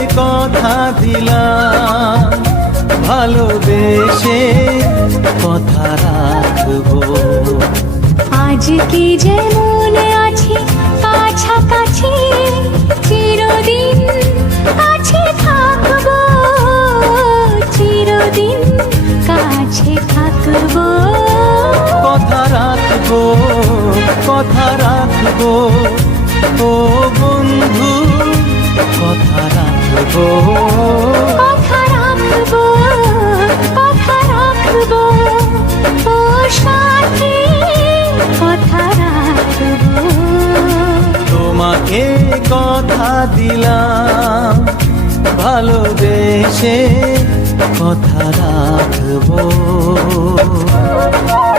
কথা দিলাম, ভালোবেসে কথা রাখবো। আজকে যেমন আছি কাছাকাছি, চিরদিন কাছে থাকবো, চিরদিন কাছে থাকবো। কথা রাখবো, কথা রাখবো, ও বন্ধু কথা রাখবো। কথা রাখবো, কথা রাখবো, ও সাথী কথা রাখবো। তোমাকে কথা দিলাম, ভালোবেসে কথা রাখবো।